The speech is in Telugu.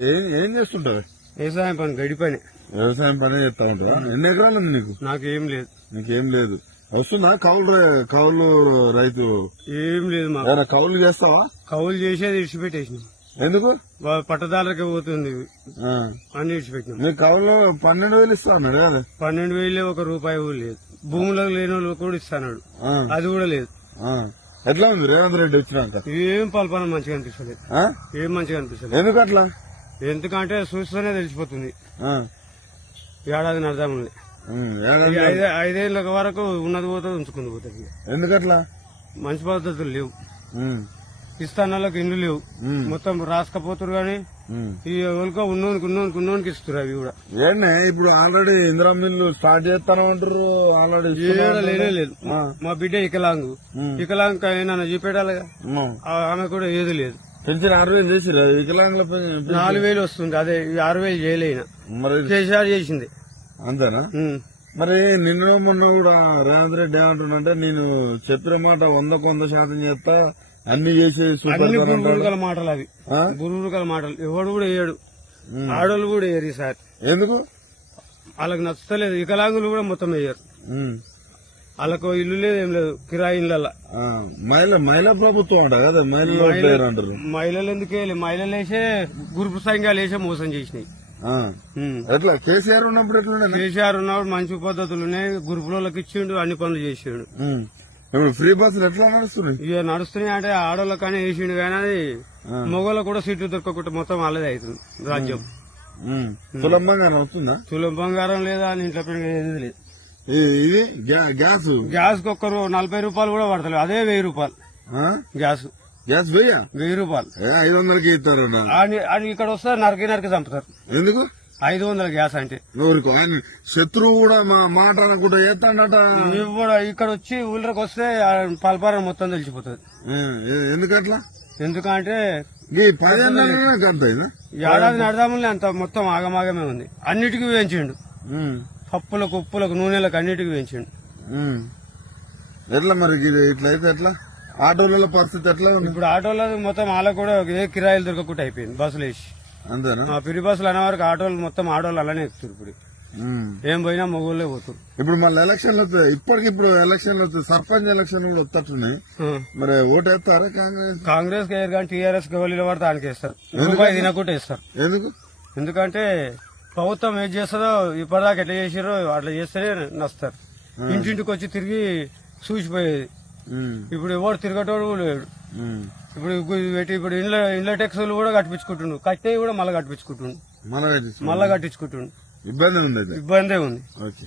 చేస్తుంటావు వ్యవసాయం పని గడి పని. వ్యవసాయం పని చేస్తా ఉంటావా ఎన్ని ఎకరాలు ఉంది నీకు? నాకేం లేదు. నీకేం లేదు. వస్తుందా? కౌలు కౌలు రైతు? ఏం లేదు కౌలు చేస్తావా? కౌలు చేసేది ఇడిచిపెట్టేసినాం. ఎందుకు? పట్టదారులకి పోతుంది. ఆ. అన్ని ఇడిచిపెట్టినాం. నీ కౌలు పన్నెండు వేలు ఇస్తా అన్నాడు కదా? పన్నెండు వేలే ఒక రూపాయి లేదు. భూములో లేని వాళ్ళు కూడా ఇస్తాడు అది కూడా లేదు. ఎట్లా ఉంది రేవంత్ రెడ్డి వచ్చినాక? ఏం పల్పన మంచిగా అనిపిస్తలేదు. ఆ? ఏం మంచిగా అనిపిస్తలేదు. ఎందుకు అట్లా ఎందుకంటే చూస్తేనే తెలిసిపోతుంది. ఏడాది నడదాం ఉంది. ఉమ్, ఏడాది- ఈ ఐదే ఐదేళ్ళ వరకు ఉన్నది పోతుంది ఉంచుకుంది పోతుంది ఇక. ఎందుకు అట్లా మంచి పద్ధతులు లేవు. ఇస్తానాలకు ఇండ్లు లేవు. మొత్తం రాసుకపోతురు కానీ ఉమ్. ఈ ఎవరికో ఉన్నోనికి ఉన్నోనికి ఉన్నోనికి ఇస్తున్నారు అవి కూడా. ఏంటే ఇప్పుడు ఆల్రెడీ ఇందిరా మిల్లు స్టార్ట్ చేస్తాను అంటారు ఆల్రెడీ లేనే లేదు. మా బిడ్డ ఇకలాంగు. ఇకలాంగ్ అయినా చూపెట్టాలిగా. ఆమె కూడా ఏది లేదు. పెంచిన ఆరు వేలు చేసిరా వికలాంగుల నాలుగు వేలు వస్తుంది అదే ఆరు వేలు చేయలేన. మరి కేసీఆర్ చేసింది. అంతేనా. మరి నిన్న మొన్న కూడా రేవంత్ రెడ్డి ఏమంటున్నంటే నేను చెప్పిన మాట వందకు వంద శాతం చేస్తా అన్ని చేసి. గురువులు మాటలు అవి? గురువులు మాటలు. ఎవడు కూడా వేయడు. ఆడోళ్ళు కూడా వేయరు ఈసారి ఎందుకు? వాళ్ళకి నచ్చలేదు. వికలాంగులు కూడా మొత్తం వేయరు. వాళ్ళకు ఇల్లు లేదు ఏం లేదు కిరాయి ఇళ్ళ మహిళ మహిళా ప్రభుత్వం అంట కదా మహిళలు పేరు అంటారు. మహిళలు ఎందుకు వేయలే? మహిళలు వేసే గ్రూప్ సంఘాలు వేసే మోసం చేసినాయి. ఎట్లా? కేసీఆర్ ఉన్నప్పుడు ఎట్లా కేసీఆర్ ఉన్నప్పుడు మంచి పద్ధతులు ఉన్నాయి. గ్రూపులకు ఇచ్చిండు అన్ని పనులు చేసిండు. ఫ్రీ బస్సులు ఎట్లా నడుస్తున్నాయి? ఇక నడుస్తున్నాయి అంటే ఆడోళ్ళకి కానీ వేసిండు కానీ అది. మొగోళ్ళకు కూడా సీట్లు దొరకకుండా మొత్తం వాళ్ళదే అవుతుంది రాజ్యం. ఉమ్. సులభంగా అవుతుందా తులం బంగారం లేదా అని ఇంట్లో లేదు. ఇది? గ్యా- గ్యాస్? గ్యాస్కి ఒక్కరు నలభై రూపాయలు కూడా పడతలేదు అదే వెయ్యి రూపాయలు? గ్యాస్. గ్యాస్ వెయ్యా? వెయ్యి రూపాయలు. ఏ, ఐదు వందలకి అని ఇక్కడ వస్తే నరికి నరికి చంపుతారు. ఎందుకు? ఐదు వందల గ్యాస్ అంటే. ఊరికి ఆయన శత్రువు కూడా మా మాట అనకుండా చేస్తాడట. ఇక్కడ వచ్చి ఊళ్ళకి వస్తే పల్పారం మొత్తం తెలిసిపోతుంది. ఎందుకట్లా? ఎందుకంటే? ఏడాది నడదాములే అంత మొత్తం ఆగమాగమే ఉంది. అన్నిటికీ వేయించిండు. పప్పులకు ఉప్పులకు నూనెలకు అన్నిటికీ ఉమ్. ఎట్లా మరి ఇది ఇట్లా అయితే ఎట్లా? ఆటోల పరిస్థితి ఎట్లా ఉంది? ఇప్పుడు ఆటోలో మొత్తం వాళ్ళకు కూడా ఏ కిరాయిలు దొరకకుండా అయిపోయింది బస్సులు వేసి. అంతేనా? ఆ పిరి బస్సులు అనే వరకు ఆటోలు మొత్తం ఆటోలు అలానే ఎక్కుతారు ఇప్పుడు. ఉమ్. ఏం పోయినా మొగోళ్ళే పోతారు ఇప్పుడు మళ్ళీ ఎలక్షన్లు వస్తాయి. ఇప్పటికిప్పుడు ఎలక్షన్లు వస్తాయి. సర్పంచ్ ఎలక్షన్ కూడా వస్తట్టున్నాయి ఆ. మరి ఓటు వేస్తారా కాంగ్రెస్? కాంగ్రెస్కి కానీ టీఆర్ఎస్ వెళ్ళి పడితే ఆయనకి వేస్తారు రూపాయి తినకుండా వేస్తారు. ఎందుకు? ఎందుకంటే ప్రభుత్వం ఏం చేస్తుందో ఇప్పటిదాకా ఎట్లా చేసారో అట్లా చేస్తేనే నస్తారు. ఇంటింటికి వచ్చి తిరిగి చూసిపోయేది. ఇప్పుడు ఎవడు తిరగటోడు లేడు. ఇప్పుడు పెట్టి ఇప్పుడు ఇండ్ల ఇండ్ల ట్యాక్సులు కూడా కట్టించుకుంటుండు కట్టేవి కూడా మళ్ళీ కట్టించుకుంటుండు మళ్ళా కట్టించు. మళ్ళా కట్టించుకుంటుండు ఇబ్బంది ఉంది ఇబ్బందే ఉంది. ఓకే.